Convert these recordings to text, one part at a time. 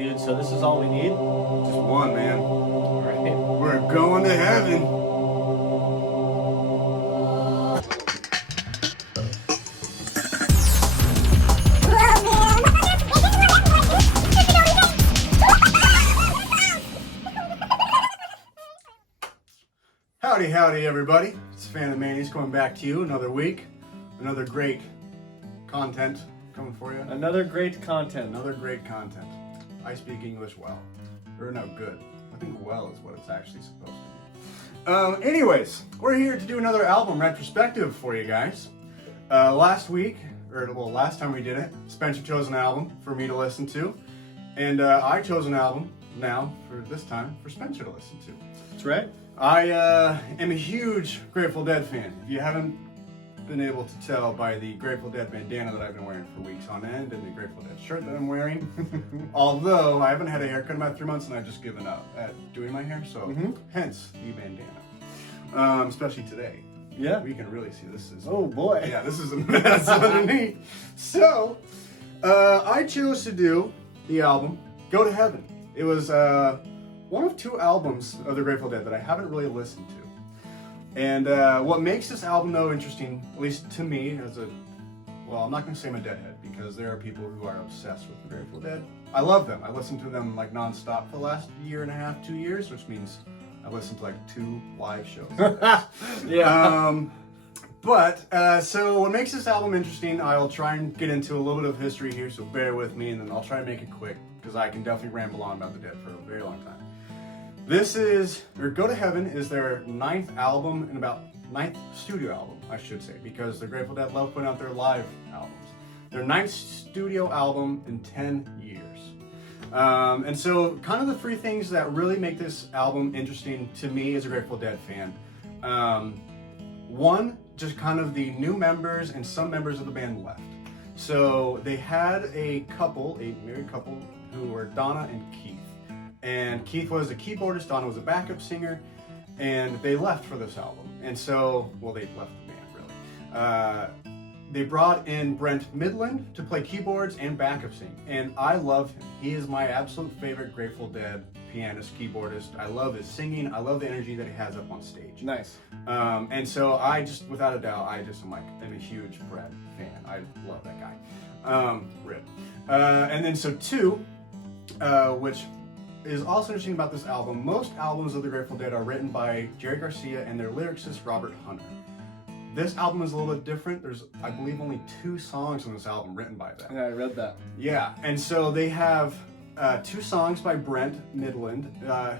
dude, so this is all we need? Just one, man. All right. We're going to heaven. Howdy, everybody. It's Fan of Mayonnaise coming back to you another week. Another great content coming for you. Another great content. Another great content. I speak English well. Or no, good. I think well is what it's actually supposed to be. Anyways, we're here to do another album retrospective for you guys. Last time we did it, Spencer chose an album for me to listen to. And I chose an album now, for this time, for Spencer to listen to. That's right. I am a huge Grateful Dead fan. If you haven't been able to tell by the Grateful Dead bandana that I've been wearing for weeks on end and the Grateful Dead shirt that I'm wearing, although I haven't had a haircut in about 3 months and I've just given up at doing my hair, so hence the bandana. Especially today. Yeah. We can really see this is... Oh boy. Yeah, this is a mess underneath. So, I chose to do the album Go to Heaven. It was one of 2 albums of the Grateful Dead that I haven't really listened to. And what makes this album, though, interesting, at least to me, I'm not going to say I'm a Deadhead, because there are people who are obsessed with the Grateful Dead. I love them. I listened to them like nonstop for the last 1.5 to 2 years, which means I listened to like 2 live shows. Yeah. So what makes this album interesting, I'll try and get into a little bit of history here, so bear with me, and then I'll try and make it quick, because I can definitely ramble on about the Dead for a very long time. Go to Heaven is their 9th album, and about 9th studio album, I should say, because the Grateful Dead love putting out their live albums. Their 9th studio album in 10 years. And so kind of the 3 things that really make this album interesting to me as a Grateful Dead fan. One, just kind of the new members and some members of the band left. So they had a married couple, who were Donna and Keith. And Keith was a keyboardist, Donna was a backup singer, and they left for this album. And so, they left the band, really. They brought in Brent Midland to play keyboards and backup sing, and I love him. He is my absolute favorite Grateful Dead pianist, keyboardist. I love his singing, I love the energy that he has up on stage. Nice. And so I just, without a doubt, I'm a huge Brad fan. I love that guy. Rip. And then so 2, which is also interesting about this album, most albums of the Grateful Dead are written by Jerry Garcia and their lyricist Robert Hunter. This album is a little bit different. There's, I believe, only 2 songs on this album written by them. Yeah, I read that. Yeah, and so they have 2 songs by Brent Midland,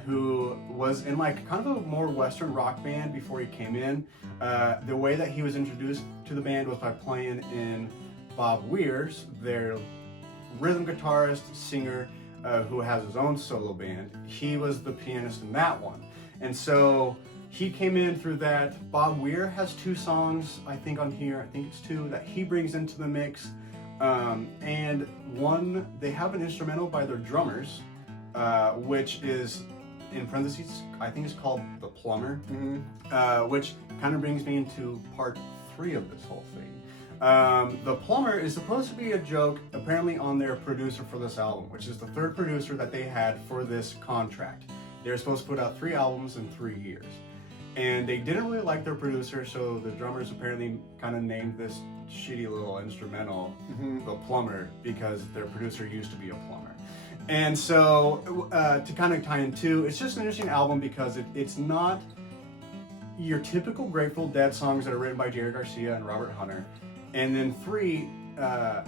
who was in like kind of a more Western rock band before he came in. The way that he was introduced to the band was by playing in Bob Weir's, their rhythm guitarist, singer, who has his own solo band. He was the pianist in that one. And so he came in through that. Bob Weir has 2 songs, I think on here, I think it's 2, that he brings into the mix. And one, they have an instrumental by their drummers, which is, in parentheses, I think it's called The Plumber, which kind of brings me into part 3 of this whole thing. The Plumber is supposed to be a joke, apparently, on their producer for this album, which is the 3rd producer that they had for this contract. They were supposed to put out 3 albums in 3 years. And they didn't really like their producer, so the drummers apparently kind of named this shitty little instrumental The Plumber, because their producer used to be a plumber. And so, to kind of tie in 2, it's just an interesting album because it's not your typical Grateful Dead songs that are written by Jerry Garcia and Robert Hunter. And then 3,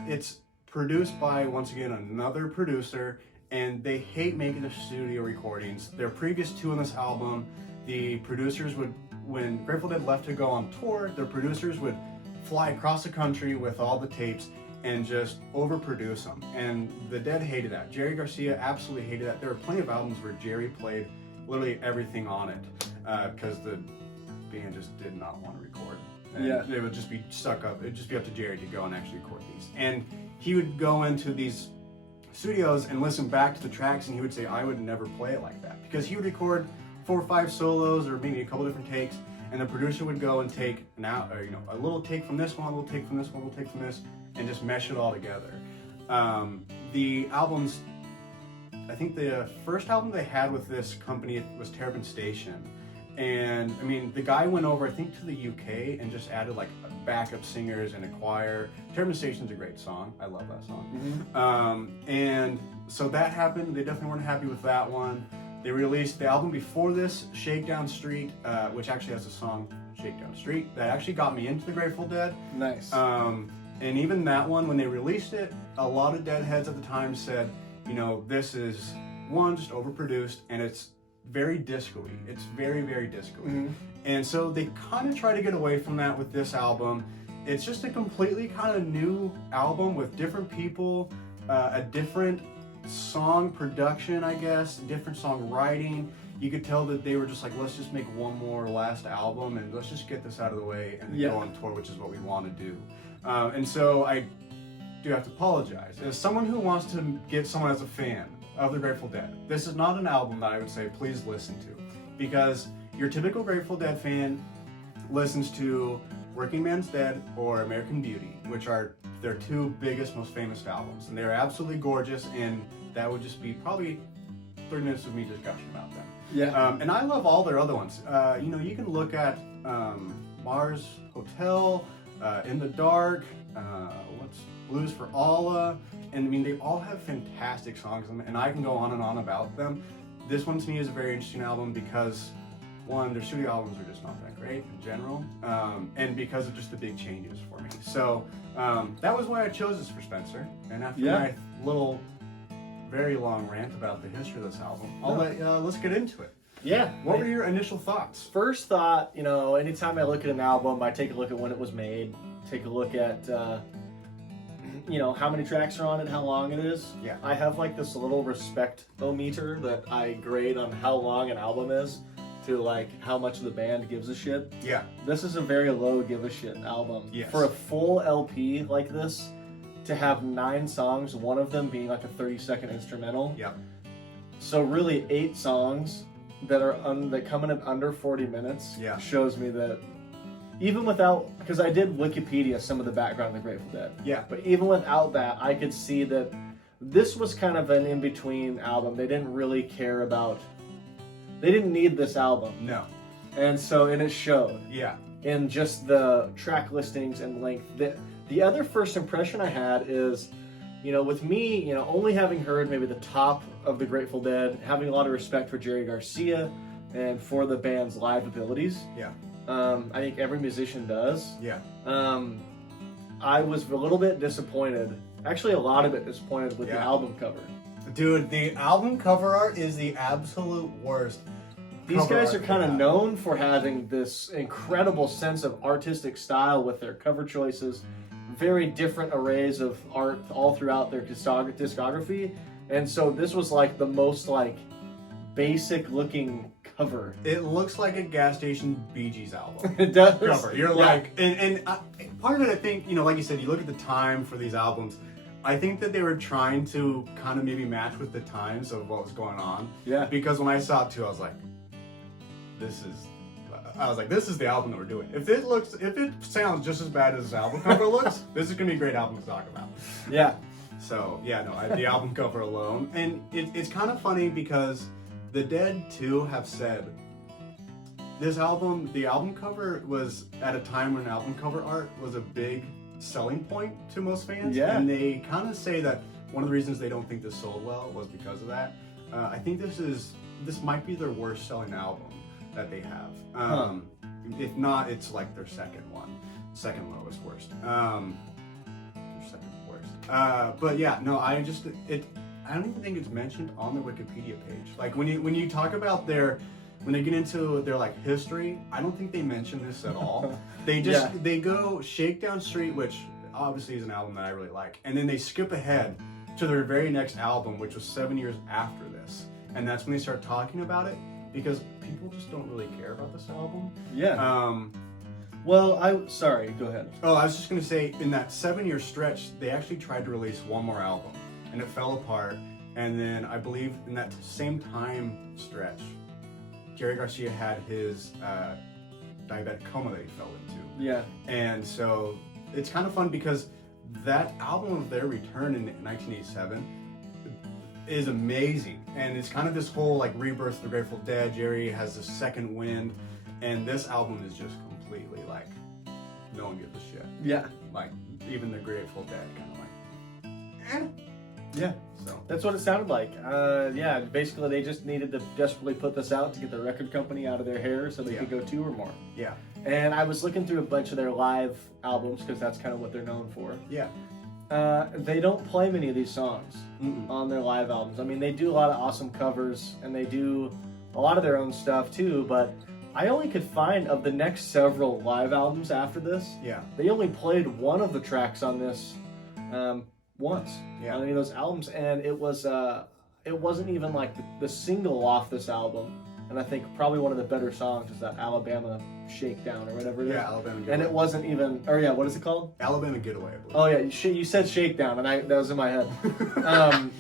it's produced by, once again, another producer, and they hate making the studio recordings. Their previous 2 on this album, the producers would, when Grateful Dead left to go on tour, their producers would fly across the country with all the tapes and just overproduce them. And the Dead hated that. Jerry Garcia absolutely hated that. There were plenty of albums where Jerry played literally everything on it, because the band just did not want to record. And they would just be stuck up. It'd just be up to Jerry to go and actually record these. And he would go into these studios and listen back to the tracks, and he would say, I would never play it like that. Because he would record 4 or 5 solos, or maybe a couple different takes, and the producer would go and take a little take from this one, a little take from this one, a little take from this, and just mesh it all together. The albums I think the first album they had with this company was Terrapin Station. And I mean, the guy went over, I think, to the UK and just added like backup singers and a choir. Terrapin Station's a great song. I love that song. And so that happened. They definitely weren't happy with that one. They released the album before this, Shakedown Street, which actually has a song, Shakedown Street, that actually got me into the Grateful Dead. Nice. And even that one, when they released it, a lot of Deadheads at the time said, you know, this is, one, just overproduced, and it's very disco-y. It's very, very disco-y. And so they kind of try to get away from that with this album. It's just a completely kind of new album with different people, a different song production, I guess, different song writing. You could tell that they were just like, let's just make one more last album and let's just get this out of the way and go on tour, which is what we want to do. And so I do have to apologize. As someone who wants to get someone as a fan of the Grateful Dead, this is not an album that I would say please listen to, because your typical Grateful Dead fan listens to Working Man's Dead or American Beauty, which are their two biggest, most famous albums, and they're absolutely gorgeous, and that would just be probably 30 minutes of me just gushing about them. Yeah. And I love all their other ones. You know, you can look at Mars Hotel, In the Dark, what's Blues for Allah, and I mean, they all have fantastic songs, and I can go on and on about them. This one to me is a very interesting album because, one, their studio albums are just not that great in general, and because of just the big changes for me. So that was why I chose this for Spencer. And after my little, very long rant about the history of this album, let's get into it. Yeah. What were your initial thoughts? First thought, you know, anytime I look at an album, I take a look at when it was made, take a look at, you know, how many tracks are on it, how long it is. Yeah. I have like this little respect-o-meter that I grade on how long an album is to like how much the band gives a shit. Yeah. This is a very low give a shit album. Yes. For a full LP like this, to have 9 songs, one of them being like a 30-second instrumental. Yeah. So really 8 songs that are that come in at under 40 minutes shows me that even without, because I did Wikipedia some of the background of the Grateful Dead. Yeah. But even without that, I could see that this was kind of an in-between album. They didn't really care about, they didn't need this album. No. And so, and it showed. Yeah. In just the track listings and length. The other first impression I had is, you know, with me, you know, only having heard maybe the top of the Grateful Dead, having a lot of respect for Jerry Garcia and for the band's live abilities. Yeah. I think every musician does. Yeah. I was a little bit disappointed, actually a lot of it disappointed with the album cover. Dude, the album cover art is the absolute worst. These guys are kind of known for having this incredible sense of artistic style with their cover choices, very different arrays of art all throughout their discography, and so this was like the most like basic looking cover. It looks like a gas station Bee Gees album. It does. Cover. You're like, and part of it, I think, you know, like you said, you look at the time for these albums. I think that they were trying to kind of maybe match with the times of what was going on. Yeah. Because when I saw it too, I was like, this is the album that we're doing. If it sounds just as bad as this album cover looks, this is gonna be a great album to talk about. Yeah. So yeah, no, the album cover alone, and it's kind of funny because the Dead too have said this album, the album cover was at a time when album cover art was a big selling point to most fans. Yeah. And they kind of say that one of the reasons they don't think this sold well was because of that. I think this might be their worst selling album that they have. If not, it's like their second lowest worst. Their second worst. But yeah, no, I don't even think it's mentioned on their Wikipedia page. Like when you talk about when they get into their like history, I don't think they mention this at all. They just they go Shakedown Street, which obviously is an album that I really like, and then they skip ahead to their very next album, which was 7 years after this, and that's when they start talking about it because people just don't really care about this album. Yeah. Well, sorry, go ahead. Oh, I was just gonna say, in that 7-year stretch, they actually tried to release one more album, and it fell apart. And then I believe in that same time stretch, Jerry Garcia had his diabetic coma that he fell into. Yeah. And so it's kind of fun because that album of their return in 1987, is amazing, and it's kind of this whole like rebirth of the Grateful Dead. Jerry has this second wind, and this album is just completely like no one gives a shit. Yeah. Like even the Grateful Dead kind of like, Yeah. So That's what it sounded like. Yeah, basically they just needed to desperately put this out to get the record company out of their hair so they could go 2 or more. yeah, And I was looking through a bunch of their live albums because that's kind of what they're known for. yeah. They don't play many of these songs Mm-mm. on their live albums. I mean, they do a lot of awesome covers and they do a lot of their own stuff too, but I only could find of the next several live albums after this, Yeah, they only played one of the tracks on this once Yeah. on any of those albums, and it wasn't even like the single off this album. And I think probably one of the better songs is that Alabama Shakedown or whatever it is. yeah. Alabama Getaway. And it wasn't even, or yeah, what is it called? Alabama Getaway, I believe. Oh yeah, you said Shakedown, and that was in my head. And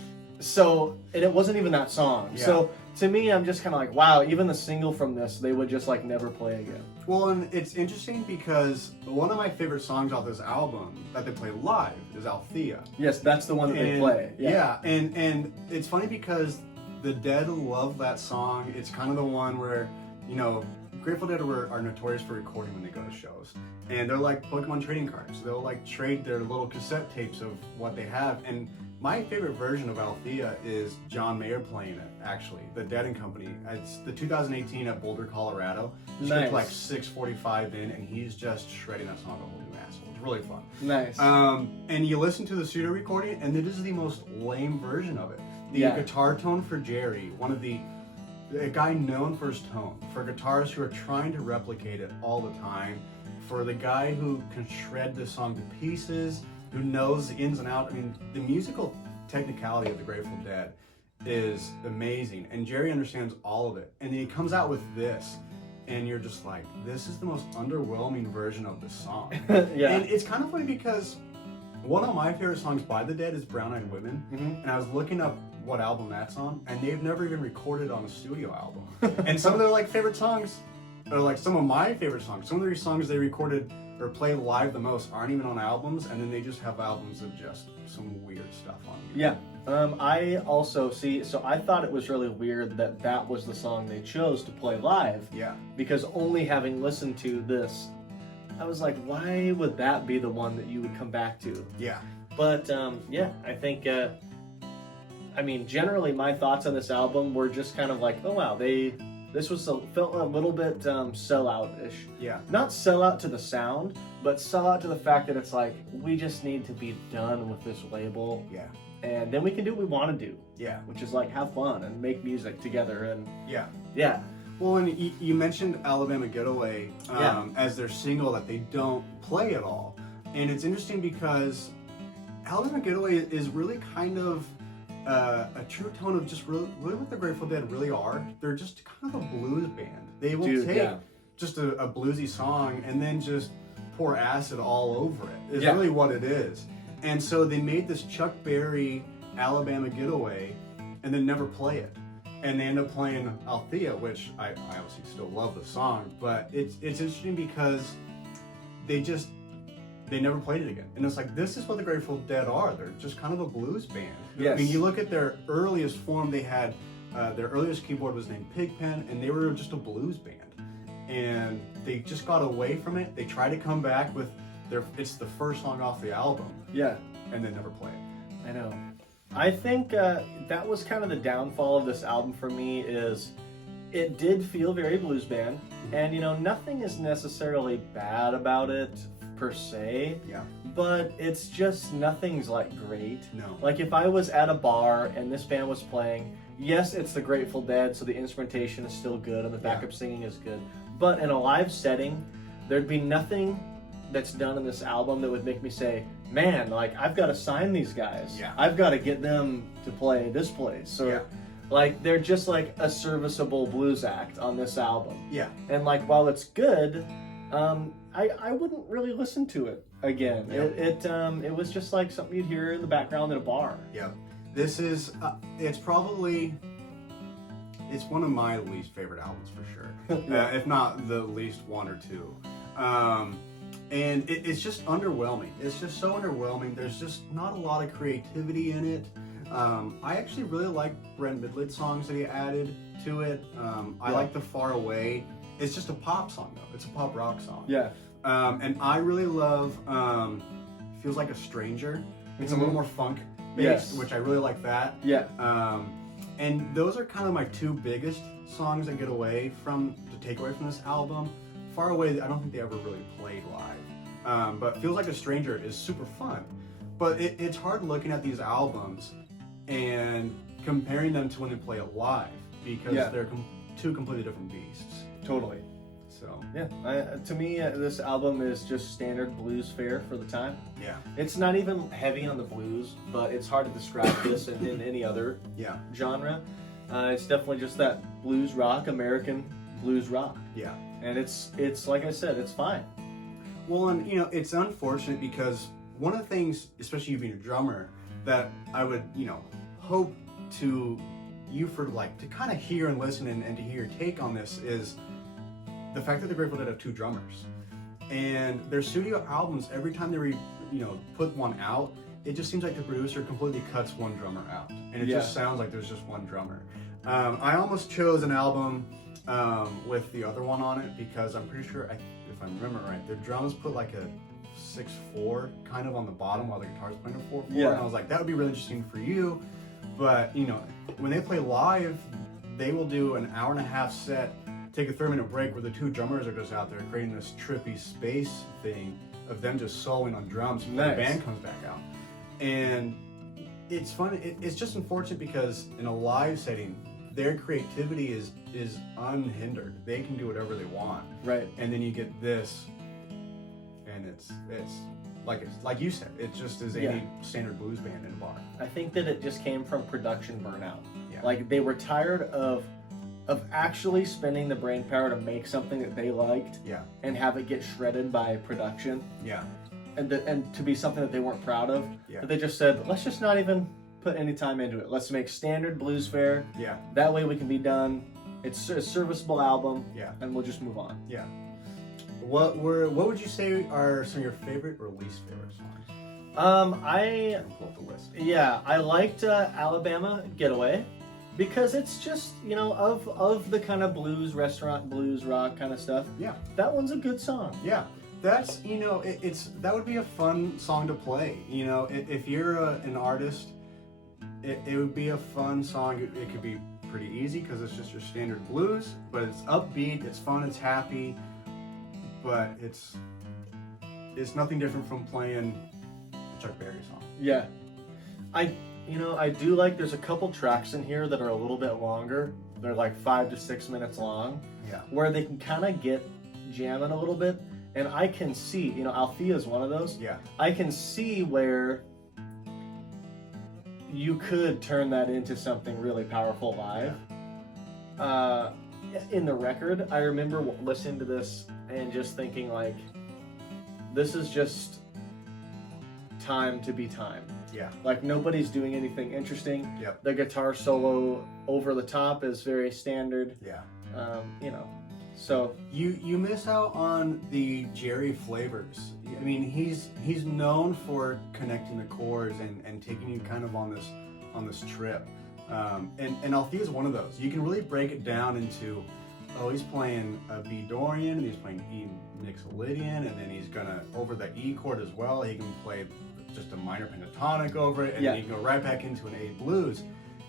it wasn't even that song. Yeah. So to me, I'm just kind of like, wow, even the single from this, they would just like never play again. Well, and it's interesting because one of my favorite songs off this album that they play live is Althea. Yes, that's the one that they And- play. Yeah, and it's funny because the Dead love that song. It's kind of the one where, you know, Grateful Dead are notorious for recording when they go to shows. And they're like Pokemon trading cards. They'll like trade their little cassette tapes of what they have. And my favorite version of Althea is John Mayer playing it, actually. The Dead and Company. It's the 2018 at Boulder, Colorado. It's Nice. like 6:45 in, and he's just shredding that song a whole new asshole. It's really fun. Nice. And you listen to the studio recording, and it is the most lame version of it. The Yeah. guitar tone for Jerry, a guy known for his tone, for guitarists who are trying to replicate it all the time, for the guy who can shred the song to pieces, who knows the ins and outs. I mean, the musical technicality of the Grateful Dead is amazing, and Jerry understands all of it. And then he comes out with this, and you're just like, this is the most underwhelming version of the song. Yeah. And it's kind of funny because one of my favorite songs by the Dead is Brown Eyed Women, Mhm. and I was looking up what album that's on, and they've never even recorded on a studio album. And some of their like favorite songs, or like some of my favorite songs, some of the songs they recorded or play live the most aren't even on albums, and then they just have albums of just some weird stuff on it. Yeah. I also so I thought it was really weird that was the song they chose to play live. Yeah. Because only having listened to this, I was like, why would that be the one that you would come back to? Yeah. But yeah, I think, I mean, generally my thoughts on this album were just kind of like, oh wow, felt a little bit sellout-ish. Yeah. Not sellout to the sound, but sellout to the fact that it's like, we just need to be done with this label, Yeah. and then we can do what we want to do, Yeah. which is like have fun and make music together, and Yeah. yeah. Well, and you mentioned Alabama Getaway Yeah. as their single that they don't play at all. And it's interesting because Alabama Getaway is really kind of a true tone of just really what the Grateful Dead really are. They're just kind of a blues band. They will Dude, take yeah. just a bluesy song and then just pour acid all over it. Is Yeah. really what it is. And so they made this Chuck Berry Alabama Getaway and then never play it. And they end up playing Althea, which I obviously still love the song, but it's interesting because they never played it again. And it's like, this is what the Grateful Dead are. They're just kind of a blues band. Yes. I mean, you look at their earliest form, they had, their earliest keyboard was named Pigpen, and they were just a blues band. And they just got away from it. They tried to come back with it's the first song off the album, Yeah. and then never play it. I know. I think that was kind of the downfall of this album for me is it did feel very blues band, and nothing is necessarily bad about it per se, Yeah. but it's just nothing's like great. No. Like if I was at a bar and this band was playing, yes, it's the Grateful Dead, so the instrumentation is still good and the backup singing is good, but in a live setting, there'd be nothing that's done in this album that would make me say, man, like I've got to sign these guys. Yeah. I've got to get them to play this place. Or Yeah. like they're just like a serviceable blues act on this album. Yeah. And like while it's good, I wouldn't really listen to it again. Yeah. It was just like something you'd hear in the background at a bar. Yeah. This is, it's one of my least favorite albums for sure. Yeah. If not the least one or two. And it's just underwhelming. It's just so underwhelming. There's just not a lot of creativity in it. I actually really like Brent Midland's songs that he added to it. I Yeah. like the Far Away. It's just a pop song though. It's a pop rock song. Yeah. And I really love Feels Like a Stranger. It's a little more funk based, Yes. which I really like that. Yeah. And those are kind of my two biggest songs that get away from to take away from this album. Far Away, I don't think they ever really played live. But Feels Like a Stranger is super fun. But it's hard looking at these albums and comparing them to when they play it live because Yeah. they're two completely different beasts. Totally. So Yeah. To me, this album is just standard blues fare for the time. yeah, It's not even heavy on the blues, but it's hard to describe this in any other yeah, genre. It's definitely just that blues rock, American blues rock. yeah. And it's like I said, it's fine. Well, and it's unfortunate because one of the things, especially you being a drummer, that I would hope to you for to kind of hear and listen and to hear your take on this is the fact that the Grateful Dead have two drummers, and their studio albums, every time they put one out, it just seems like the producer completely cuts one drummer out, and it just sounds like there's just one drummer. I almost chose an album with the other one on it because I'm pretty sure, if I remember right, their drums put like a 6/4 kind of on the bottom while the guitar's playing a 4/4, Yeah. and I was like, that would be really interesting for you. But when they play live, they will do an hour and a half set, take a 30-minute break where the two drummers are just out there creating this trippy space thing of them just soloing on drums before Nice. the band comes back out. And it's fun. It's just unfortunate because in a live setting, their creativity is unhindered. They can do whatever they want. Right. And then you get this, and it's like you said, it just is any standard blues band in a bar. I think that it just came from production burnout. Yeah. Like they were tired of actually spending the brain power to make something that they liked Yeah. and have it get shredded by production Yeah. and to be something that they weren't proud of. Yeah. But they just said, let's just not even put any time into it. Let's make standard blues fare. Yeah. That way we can be done. It's a serviceable album. Yeah. And we'll just move on. Yeah. What would you say are some of your favorite or least favorite songs? I Pull up the list. I liked Alabama Getaway because it's just of the kind of blues restaurant blues rock kind of stuff. Yeah. That one's a good song. Yeah. That's that would be a fun song to play. If you're an artist, it would be a fun song. It could be pretty easy because it's just your standard blues, but it's upbeat, it's fun, it's happy, but it's nothing different from playing a Chuck Berry song. Yeah. I do like there's a couple tracks in here that are a little bit longer. They're like 5 to 6 minutes long. Yeah. Where they can kind of get jamming a little bit. And I can see, Althea is one of those. Yeah. I can see where you could turn that into something really powerful live. In the record, I remember listening to this and just thinking like, this is just time to be time. Yeah. Like nobody's doing anything interesting. Yep. The guitar solo over the top is very standard. Yeah. So You miss out on the Jerry flavors. I mean, he's known for connecting the chords and taking you kind of on this trip. And Althea is one of those. You can really break it down into, he's playing a B Dorian, and he's playing E Mixolydian, and then he's gonna over the E chord as well. He can play just a minor pentatonic over it, and then he can go right back into an A blues.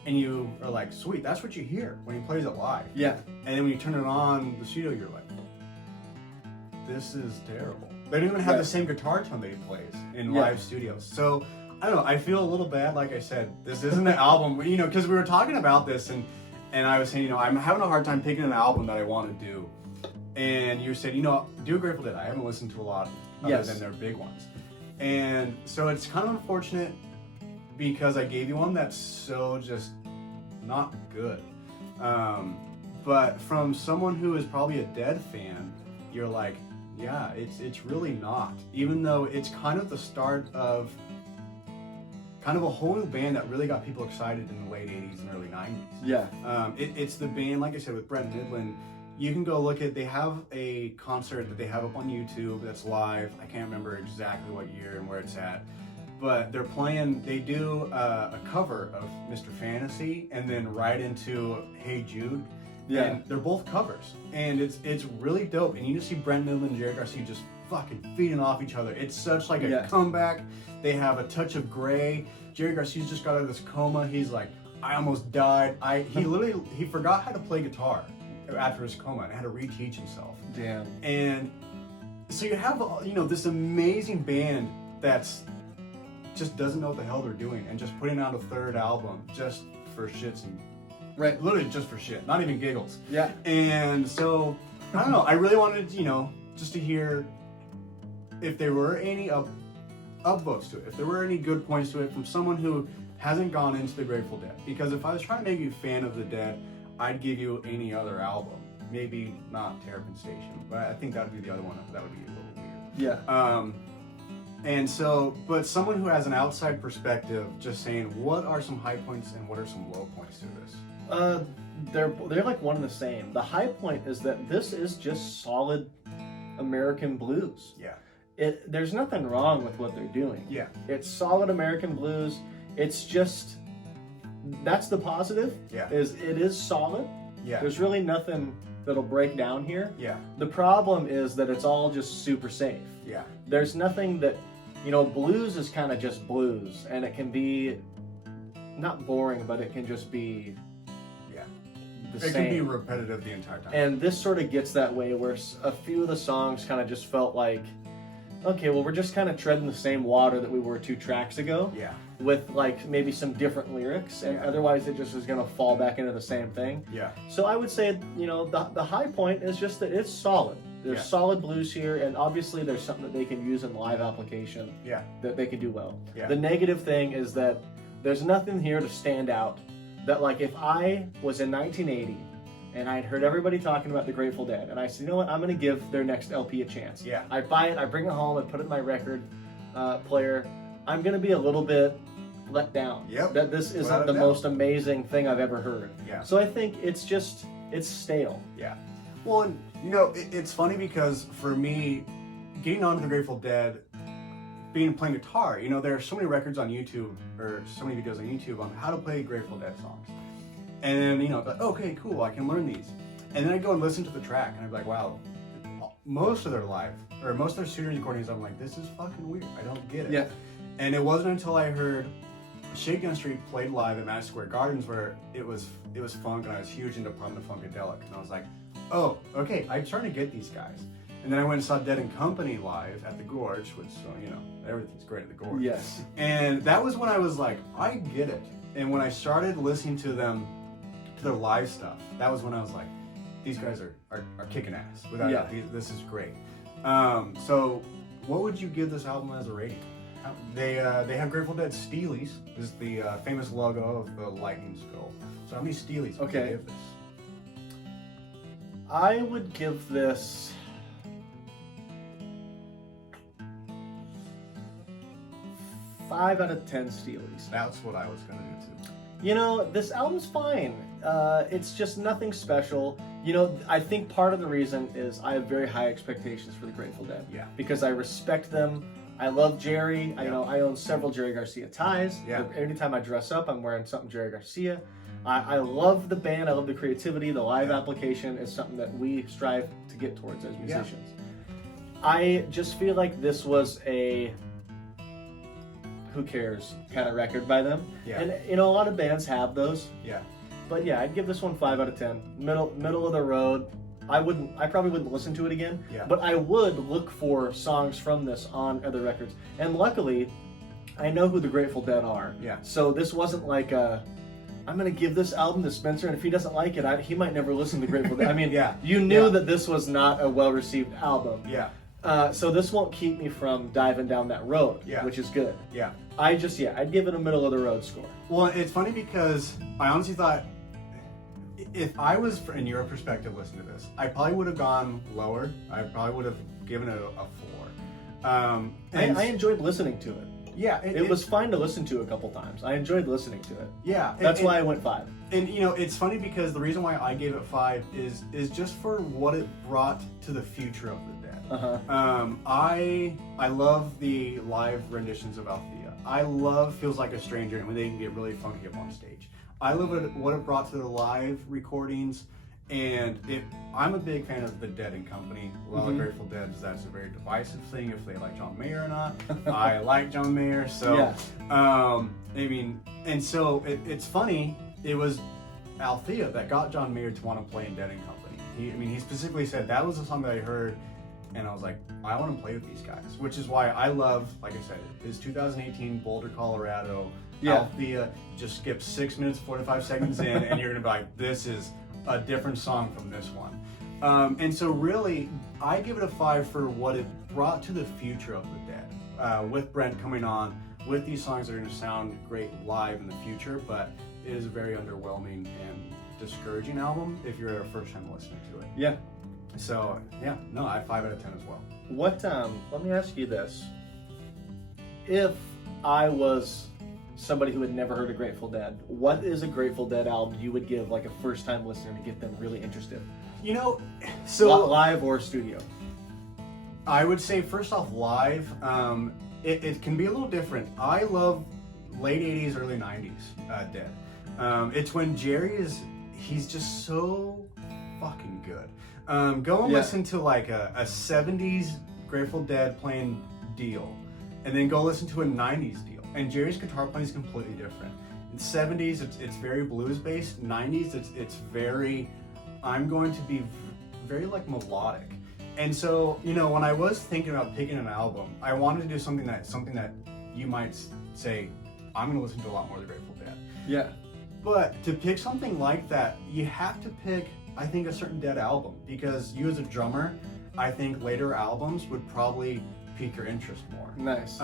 And you are like, sweet, that's what you hear when he plays it live. yeah, And then when you turn it on the studio, you're like, this is terrible. They don't even have the same guitar tone that he plays in live studios. So, I don't know, I feel a little bad, like I said, this isn't an album, because we were talking about this and I was saying, I'm having a hard time picking an album that I want to do. And you said, do Grateful Dead. I haven't listened to a lot other than their big ones. And so it's kind of unfortunate because I gave you one that's so just not good. But from someone who is probably a Dead fan, you're like, yeah, it's really not. Even though it's kind of the start of kind of a whole new band that really got people excited in the late 80s and early 90s. yeah, It's the band, like I said, with Brent Midland. You can go look at, they have a concert that they have up on YouTube that's live. I can't remember exactly what year and where it's at. but they do a cover of Mr. Fantasy and then right into Hey Jude. Yeah. And they're both covers. And it's really dope. And you just see Brent Midland and Jerry Garcia just fucking feeding off each other. It's such like a comeback. They have a touch of gray. Jerry Garcia's just got out of this coma. He's like, I almost died. He forgot how to play guitar after his coma and had to reteach himself. Damn. And so you have, this amazing band that's just doesn't know what the hell they're doing and just putting out a third album just for shits and literally just for shit, not even giggles. Yeah. And so I don't know. I really wanted, just to hear if there were any upvotes to it, if there were any good points to it from someone who hasn't gone into the Grateful Dead. Because if I was trying to make you a fan of the Dead, I'd give you any other album. Maybe not Terrapin Station, but I think that would be the other one that would be a little weird. Yeah. And so, but someone who has an outside perspective, just saying, what are some high points and what are some low points to this? They're like one and the same. The high point is that this is just solid American blues. Yeah. There's nothing wrong with what they're doing. Yeah. It's solid American blues. It's just, that's the positive. Yeah. It is solid. Yeah. There's really nothing that'll break down here. Yeah. The problem is that it's all just super safe. Yeah. There's nothing that, blues is kind of just blues, and it can be not boring, but it can just be the same. It can be repetitive the entire time. And this sort of gets that way where a few of the songs kind of just felt like, okay, well, we're just kind of treading the same water that we were 2 tracks ago. Yeah. With like maybe some different lyrics, and otherwise it just is going to fall back into the same thing. Yeah. So I would say, the high point is just that it's solid. There's solid blues here, and obviously there's something that they can use in live application that they can do well. Yeah. The negative thing is that there's nothing here to stand out. That like if I was in 1980 and I'd heard everybody talking about the Grateful Dead, and I said, you know what, I'm going to give their next LP a chance. Yeah. I buy it, I bring it home, and put it in my record player. I'm going to be a little bit let down. Yep. That this isn't the most amazing thing I've ever heard. Yeah. So I think it's stale. Yeah. Well, and, it's funny because for me, getting onto the Grateful Dead, playing guitar, there are so many records on YouTube, or so many videos on YouTube on how to play Grateful Dead songs. And then, like, okay, cool, I can learn these. And then I go and listen to the track, and I'm like, wow, most of their studio recordings, I'm like, this is fucking weird. I don't get it. Yeah. And it wasn't until I heard Shakedown Street played live at Madison Square Gardens where it was funk, and I was huge into Parliament Funkadelic, and I was like, oh, okay, I'm starting to get these guys. And then I went and saw Dead and Company live at the Gorge, which, everything's great at the Gorge. Yes. And that was when I was like, I get it. And when I started listening to them, to their live stuff, that was when I was like, these guys are kicking ass. Without doubt, this is great. So what would you give this album as a rating? They have Grateful Dead Steelies, is the famous logo of the lightning skull. So how many Steelies would you give this? I would give this 5 out of 10 Steelies. That's what I was gonna do too. This album's fine. It's just nothing special. I think part of the reason is I have very high expectations for the Grateful Dead. Yeah. Because I respect them. I love Jerry. I own several Jerry Garcia ties. Yeah. Anytime I dress up, I'm wearing something Jerry Garcia. I love the band. I love the creativity. The live application is something that we strive to get towards as musicians. I just feel like this was a who cares kind of record by them. Yeah. And a lot of bands have those. Yeah. But yeah, I'd give this one 5 out of 10. Middle of the road. I probably wouldn't listen to it again. Yeah. But I would look for songs from this on other records. And luckily, I know who the Grateful Dead are. Yeah. So this wasn't like I'm gonna give this album to Spencer, and if he doesn't like it, he might never listen to Grateful Dead. I mean, you knew that this was not a well-received album. Yeah. So this won't keep me from diving down that road, which is good. Yeah. I'd give it a middle of the road score. Well, it's funny because I honestly thought if I was in your perspective listening to this, I probably would have gone lower. I probably would have given it a 4. I enjoyed listening to it. Yeah, it was fine to listen to a couple times. I enjoyed listening to it. Yeah, that's why I went 5. And it's funny because the reason why I gave it 5 is just for what it brought to the future of the Dead. Uh-huh. I love the live renditions of Althea. I love Feels Like a Stranger and when they can get really funky up on stage. I love what it brought to their live recordings, and I'm a big fan of the Dead and Company. A lot of Grateful Dead, that's a very divisive thing if they like John Mayer or not. I like John Mayer, so Yeah. I mean, and so it's funny. It was Althea that got John Mayer to want to play in Dead and Company. He specifically said that was a song that I heard, and I was like, I want to play with these guys, which is why I love, like I said, his 2018 Boulder, Colorado. Yeah. Althea just skips 6 minutes 45 seconds in, and you're gonna be like, this is a different song from this one. And so really, I give it a 5 for what it brought to the future of the Dead. With Brent coming on, with these songs that are gonna sound great live in the future, but it is a very underwhelming and discouraging album if you're a first time listening to it. Yeah. So yeah, no, I 5 out of 10 as well. What? Let me ask you this: if I was somebody who had never heard of Grateful Dead, what is a Grateful Dead album you would give like a first time listener to get them really interested? You know, so live or studio? I would say first off, live. It can be a little different. I love late 80s, early 90s Dead. It's when he's just so fucking good. Go and listen to like a 70s Grateful Dead playing Deal, and then go listen to a 90s Deal. And Jerry's guitar playing is completely different. In 70s, it's very blues based. 90s, it's very, I'm going to be very like melodic. And so, you know, when I was thinking about picking an album, I wanted to do something that you might say, I'm going to listen to a lot more of the Grateful Dead. Yeah. But to pick something like that, you have to pick, I think, a certain Dead album, because you as a drummer, I think later albums would probably pique your interest more. Nice.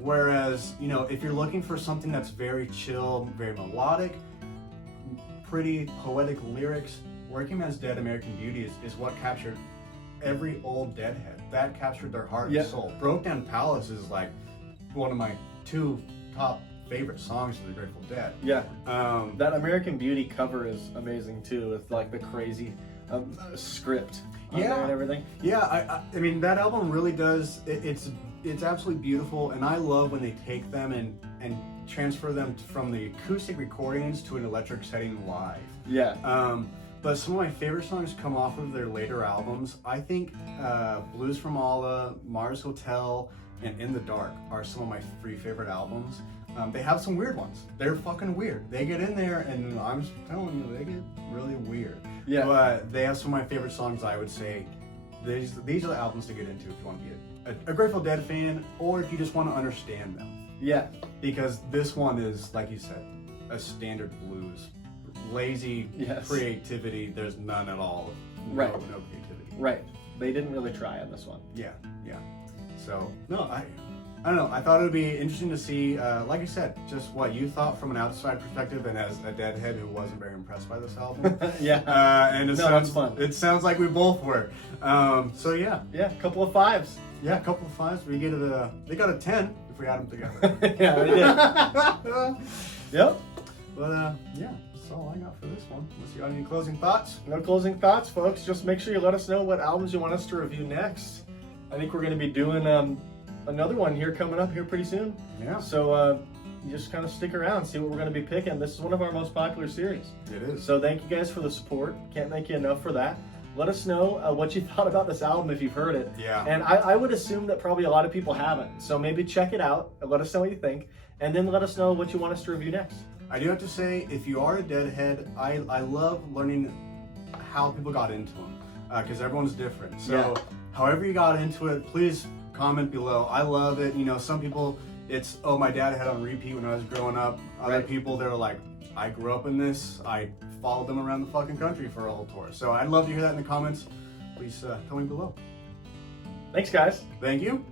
Whereas, you know, if you're looking for something that's very chill, very melodic, pretty poetic lyrics, Working Man's Dead, American Beauty is what captured every old Deadhead. That captured their heart and soul. Broke Down Palace is like one of my 2 top favorite songs of the Grateful Dead. Yeah. That American Beauty cover is amazing too, with like the crazy script on there and everything. Yeah, I mean that album really does. It's absolutely beautiful, and I love when they take them and transfer them from the acoustic recordings to an electric setting live. Yeah. But some of my favorite songs come off of their later albums. I think Blues from Allah, Mars Hotel, and In the Dark are some of my 3 favorite albums. They have some weird ones. They're fucking weird. They get in there, and I'm telling you, they get really weird. Yeah. But they have some of my favorite songs. I would say these are the albums to get into if you want to be a Grateful Dead fan, or if you just want to understand them. Yeah. Because this one is, like you said, a standard blues. Lazy creativity. There's none at all. No creativity. Right. They didn't really try on this one. Yeah. So no, I don't know. I thought it would be interesting to see, like I said, just what you thought from an outside perspective, and as a Deadhead who wasn't very impressed by this album. And that's fun. It sounds like we both were. So yeah. Yeah, a couple of 5s. Yeah, a couple of 5s. We get they got a 10 if we add them together. Yeah, they did. Yep. But yeah. That's all I got for this one. Unless you got any closing thoughts? No closing thoughts, folks. Just make sure you let us know what albums you want us to review next. I think we're going to be doing another one here coming up here pretty soon. Yeah. So you just kind of stick around, see what we're going to be picking. This is one of our most popular series. It is. So thank you guys for the support. Can't thank you enough for that. Let us know what you thought about this album if you've heard it. Yeah. And I would assume that probably a lot of people haven't. So maybe check it out and let us know what you think. And then let us know what you want us to review next. I do have to say, if you are a Deadhead, I love learning how people got into them, because everyone's different. So however you got into it, please comment below. I love it. You know, some people, it's, oh, my dad had on repeat when I was growing up. Other people, they're like, I grew up in this. I followed them around the fucking country for a whole tour. So I'd love to hear that in the comments. Please tell me below. Thanks, guys. Thank you.